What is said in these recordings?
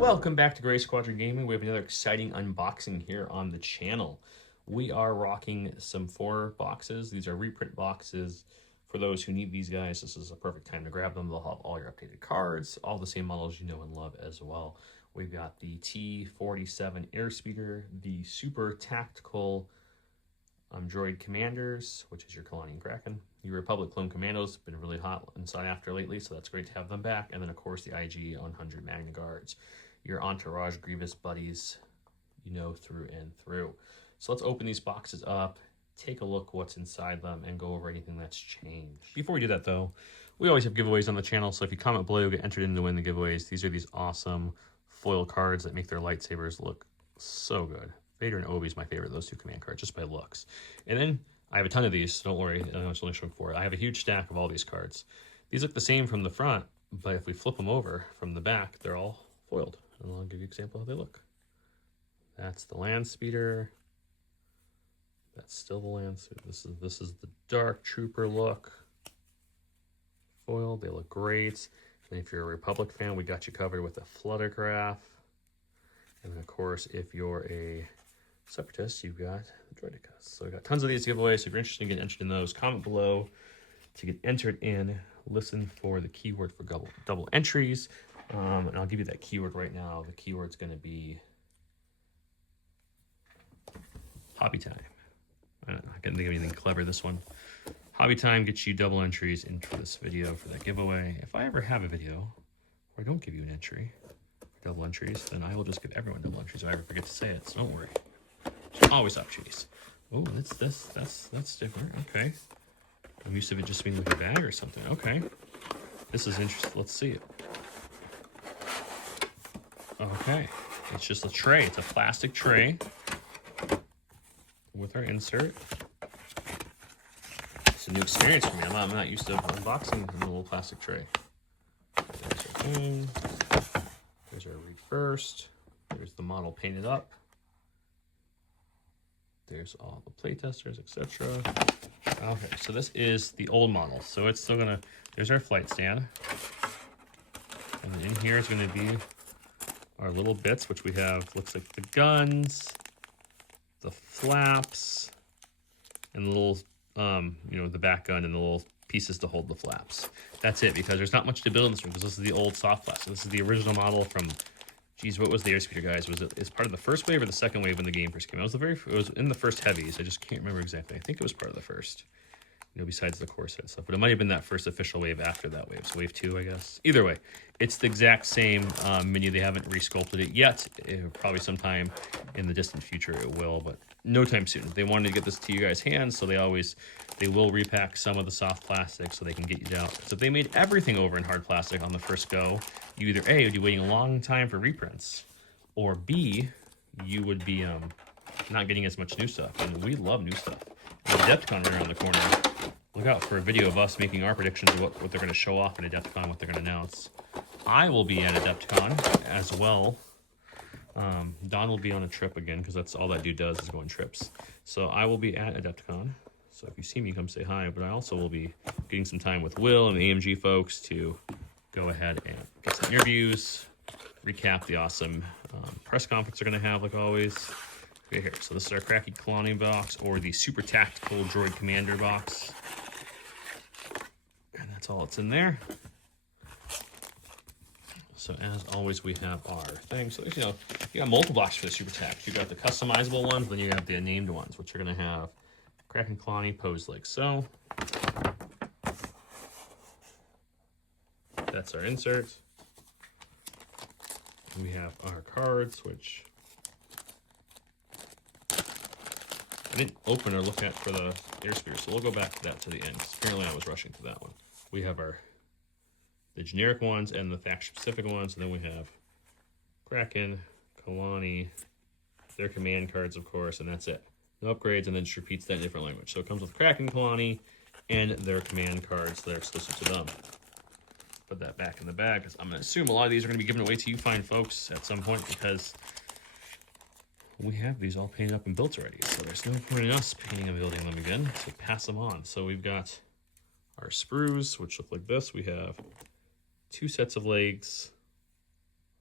Welcome back to Gray Squadron Gaming. We have another exciting unboxing here on the channel. We are rocking some 4 boxes. These are reprint boxes. For those who need these guys, this is a perfect time to grab them. They'll have all your updated cards, all the same models you know and love as well. We've got the T-47 Airspeeder, the Super Tactical droid Commanders, which is your Kalani and Kraken. Your Republic Clone Commandos have been really hot inside after lately, so that's great to have them back. And then, of course, the IG 100 MagnaGuards. Your Entourage Grievous buddies, you know, through and through. So let's open these boxes up, take a look what's inside them, and go over anything that's changed. Before we do that, though, we always have giveaways on the channel, so if you comment below, you'll get entered in to win the giveaways. These are these awesome foil cards that make their lightsabers look so good. Vader and Obi is my favorite, those 2 command cards, just by looks. And then I have a ton of these, so don't worry, I was only showing 4. I have a huge stack of all these cards. These look the same from the front, but if we flip them over from the back, they're all foiled. And I'll give you an example of how they look. That's the Airspeeder. That's still the Airspeeder. This is the Dark Trooper look. Foiled, they look great. And if you're a Republic fan, we got you covered with a Fluttercraft. And of course, if you're a Separatist, you've got the droids. So we got tons of these giveaways. So if you're interested in getting entered in those, comment below to get entered in. Listen for the keyword for double entries. And I'll give you that keyword right now. The keyword's going to be hobby time. I couldn't think of anything clever this one. Hobby time gets you double entries into this video for that giveaway. If I ever have a video where I don't give you an entry, double entries, then I will just give everyone double entries if I ever forget to say it, so don't worry. There's always opportunities. Oh, that's different. Okay. I'm used to it just being like a bag or something. Okay. This is interesting. Let's see it. Okay. It's just a tray. It's a plastic tray with our insert. It's a new experience for me. I'm not used to unboxing in a little plastic tray. There's our thing. There's our read first. There's the model painted up. There's all the playtesters, etc. Okay, so this is the old model. So it's still gonna, there's our flight stand. And then in here is gonna be our little bits, which we have, looks like the guns, the flaps, and the little, you know, the back gun and the little pieces to hold the flaps. That's it, because there's not much to build in this one, because this is the old soft flaps. So this is the original model from, geez, what was the Airspeeder, guys? Was it part of the first wave or the second wave when the game first came out? It was in the first heavies. I just can't remember exactly. I think it was part of the first, you know, besides the core set stuff. But it might have been that first official wave after that wave. So wave 2, I guess. Either way, it's the exact same menu. They haven't resculpted it yet. Probably sometime in the distant future it will, but no time soon. They wanted to get this to you guys' hands, so they will repack some of the soft plastic so they can get you down. So if they made everything over in hard plastic on the first go, you either A, would be waiting a long time for reprints, or B, you would be not getting as much new stuff. And we love new stuff. And Adepticon right around the corner. Look out for a video of us making our predictions of what they're going to show off at Adepticon, what they're going to announce. I will be at Adepticon as well. Don will be on a trip again, because that's all that dude does is go on trips. So I will be at Adepticon. So if you see me, come say hi. But I also will be getting some time with Will and the AMG folks to go ahead and get some interviews, recap the awesome press conference they're going to have, like always. Right here. So this is our Cracky Kalani box, or the Super Tactical Droid Commander box. And that's all that's in there. So as always, we have our thing. So, you know, you got multiple boxes for the Super Tact. You got the customizable ones, then you have the named ones, which are going to have Kraken Kalani posed like so. That's our insert. We have our cards, which I didn't open or look at for the Airspeeder, so we'll go back to that to the end, because apparently I was rushing to that one. We have the generic ones and the faction-specific ones, and then we have Kraken, Kalani, their command cards, of course, and that's it. No upgrades, and then just repeats that in different language. So it comes with Kraken, Kalani, and their command cards that are exclusive to them. Put that back in the bag, because I'm going to assume a lot of these are going to be given away to you fine folks at some point, because we have these all painted up and built already. So there's no point in us painting and building them again, so pass them on. So we've got our sprues, which look like this. We have 2 sets of legs,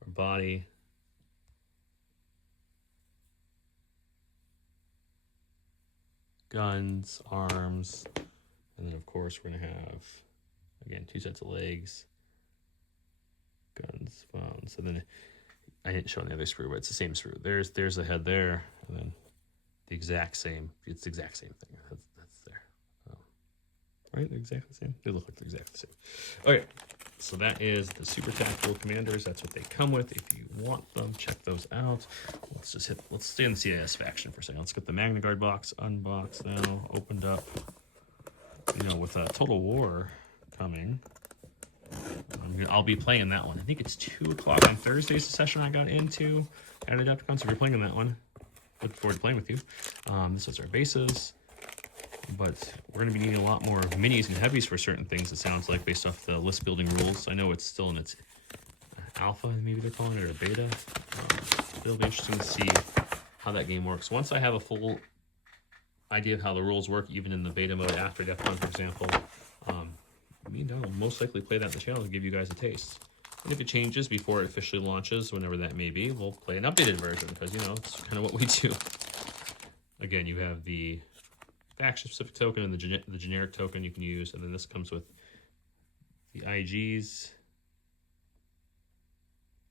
our body, guns, arms, and then of course we're gonna have, again, 2 sets of legs, guns, phones, and then I didn't show any other sprue, but it's the same sprue. There's the head there, and then the exact same. It's the exact same thing. That's there, right? They're exactly the same. They look like they're exactly the same. Okay, so that is the Super Tactical Commanders. That's what they come with. If you want them, check those out. Let's stay in the CIS faction for a second. Let's get the MagnaGuard box unboxed now, opened up. You know, with Total War coming, I'll be playing that one. I think it's 2 o'clock on Thursday's the session I got into at Adepticon, so if you're playing in that one, look forward to playing with you. This is our bases, but we're going to be needing a lot more minis and heavies for certain things, it sounds like, based off the list building rules. I know it's still in its alpha, maybe they're calling it, or beta. It'll be interesting to see how that game works. Once I have a full idea of how the rules work, even in the beta mode after DEFCON, for example, me and Don will most likely play that in the channel and give you guys a taste. And if it changes before it officially launches, whenever that may be, we'll play an updated version, because, you know, it's kind of what we do. Again, you have the faction-specific token and the generic token you can use, and then this comes with the IGs,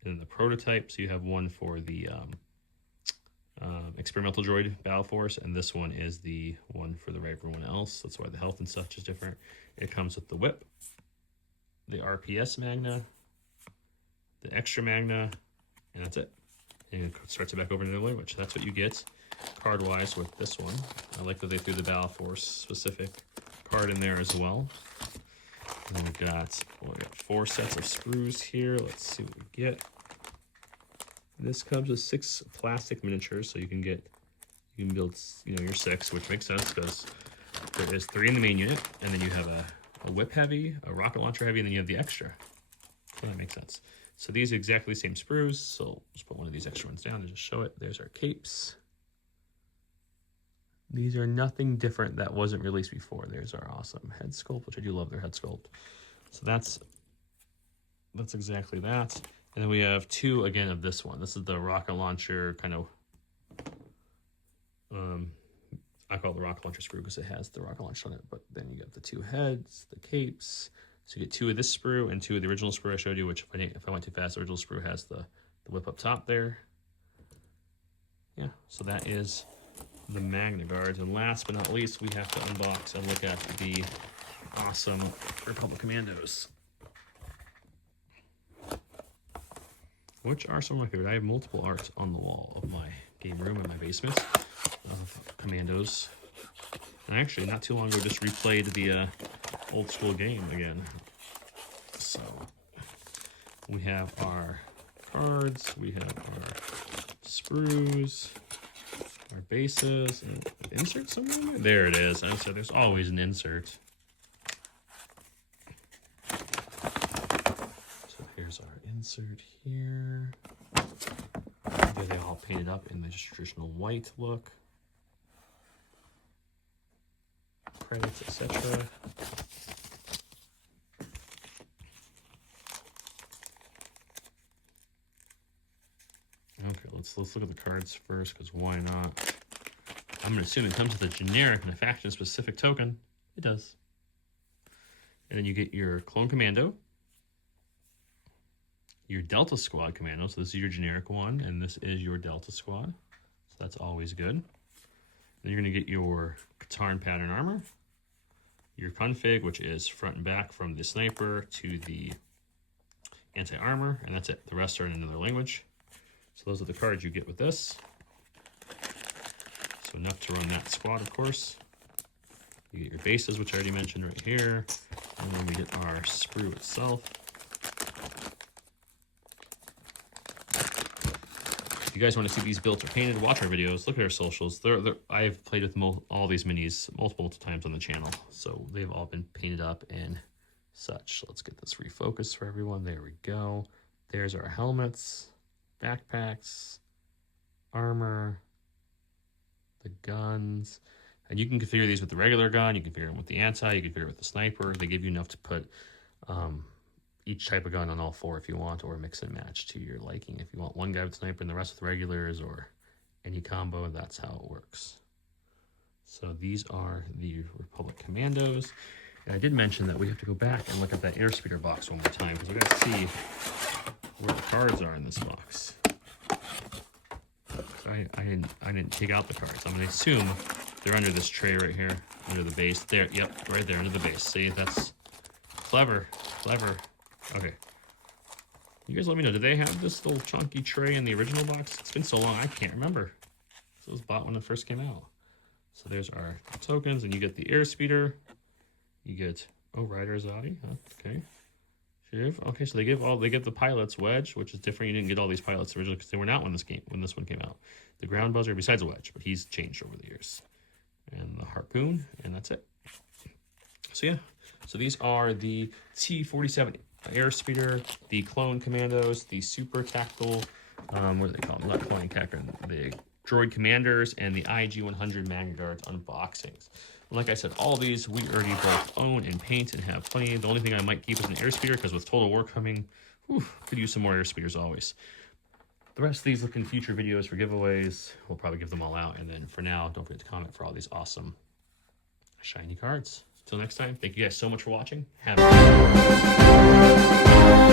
and then the prototype. So you have one for the experimental droid battle force, and this one is the one for everyone else. That's why the health and such is different. It comes with the whip, the RPS Magna, the extra Magna, and that's it. And it starts it back over to the language. That's what you get card-wise with this one. I like that they threw the battle force specific card in there as well. And then we got 4 sets of sprues here. Let's see what we get. This comes with 6 plastic miniatures, so you can build, you know, your 6, which makes sense because there is 3 in the main unit, and then you have a whip heavy, a rocket launcher heavy, and then you have the extra. So that makes sense. So these are exactly the same sprues. So let's put one of these extra ones down to just show it. There's our capes. These are nothing different that wasn't released before. There's our awesome head sculpt, which I do love their head sculpt. So that's exactly that. And then we have 2 again of this one. This is the rocket launcher kind of, I call it the rocket launcher sprue because it has the rocket launcher on it. But then you get the 2 heads, the capes. So you get 2 of this sprue and 2 of the original sprue I showed you, which if I went too fast, the original sprue has the whip up top there. Yeah, so that is the MagnaGuards. And last but not least, we have to unbox and look at the awesome Republic Commandos, which are some of my favorite. I have multiple arts on the wall of my game room in my basement of Commandos. And actually, not too long ago, just replayed the old school game again. So we have our cards, we have our sprues, our bases, and insert somewhere. There it is. I said there's always an insert. So here's our insert here. They all painted up in the traditional white look. Credits, etc. Okay, let's look at the cards first, because why not? I'm gonna assume it comes with a generic and a faction specific token. It does. And then you get your Clone Commando, your Delta Squad Commando. So this is your generic one, and this is your Delta Squad. So that's always good. Then you're gonna get your Katarn pattern armor, your config, which is front and back from the sniper to the anti-armor, and that's it. The rest are in another language. So those are the cards you get with this. So enough to run that squad, of course. You get your bases, which I already mentioned right here. And then we get our sprue itself. If you guys want to see these built or painted, watch our videos, look at our socials. I've played with all these minis multiple times on the channel, so they've all been painted up and such. Let's get this refocused for everyone. There we go. There's our helmets, backpacks, armor, the guns. And you can configure these with the regular gun, you can configure them with the anti, you can configure it with the sniper. They give you enough to put each type of gun on all 4 if you want, or mix and match to your liking. If you want one guy with sniper and the rest with regulars, or any combo, that's how it works. So these are the Republic Commandos. And I did mention that we have to go back and look at that Airspeeder box one more time because we got to see where the cards are in this box. I didn't take out the cards. I'm gonna assume they're under this tray right here, under the base. There, yep, right there under the base. See, that's clever, clever. Okay. You guys let me know, did they have this little chunky tray in the original box? It's been so long, I can't remember. This was bought when it first came out. So there's our tokens, and you get the Airspeeder. You get, oh, Rider Zadi, okay. Shiv, okay, so they give the pilots Wedge, which is different. You didn't get all these pilots originally because they weren't out when this one came out. The Ground Buzzer, besides a Wedge, but he's changed over the years. And the Harpoon, and that's it. So yeah, so these are the T-47 Airspeeder, the Clone Commandos, the Super Tactical, what do they call them? Not Clone Tactical, the Droid Commanders, and the IG-100 MagnaGuards unboxings. Like I said, all these we already both own and paint and have plenty. The only thing I might keep is an Airspeeder because with Total War coming, could use some more Airspeeders always. The rest of these look in future videos for giveaways. We'll probably give them all out. And then for now, don't forget to comment for all these awesome shiny cards. Until next time, thank you guys so much for watching. Have a good day.